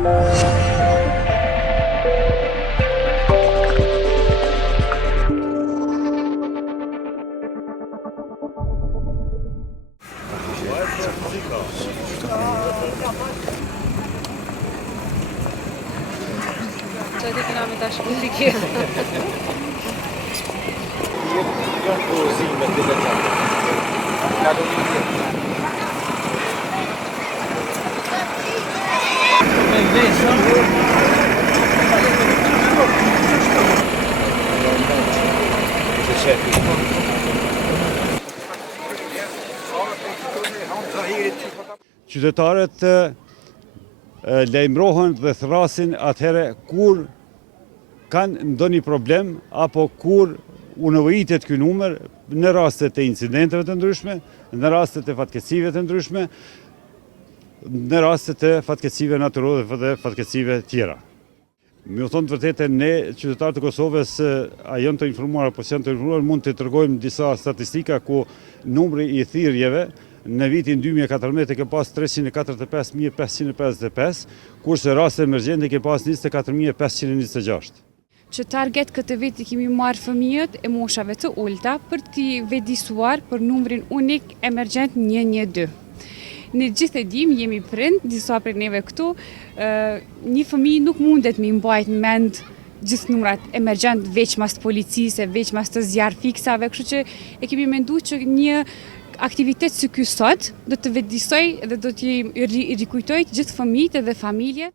Çaj të kena me ta shkullike. Qytetarët lajmërohen dhe thrasin atëherë kur kanë ndonjë problem apo kur u nevojitet ky numër në rastet e incidenteve të ndryshme, në rastet e fatkeqësive të ndryshme, në rastet e fatkeqësive natyrore dhe fatkeqësive tjera. Me u thonë të vërtetën, ne qytetarët e Kosovës a janë të informuar apo janë të informuar, mund të tregojmë disa statistika ku numri i thirrjeve në vitin 2014 ke pas 345.555, kurse raste emergjente ke pas 24.526. Që target këtë vit I kemi marrë fëmijët e moshave të ulta për t'i vetëdijsuar për numrin unik emergjent 112. Ne gjithë e dim, jemi prind, disa prej neve këtu, një fëmijë nuk mundet me mbajt në mend gjithë numrat emergjent veç mas të policisë, veç mas të zjarë fiksave, kështu që e kemi mendu që një aktivitet si ky sot do të vetëdijsoj dhe do t'i rikujtoj gjithë fëmijët dhe familjet.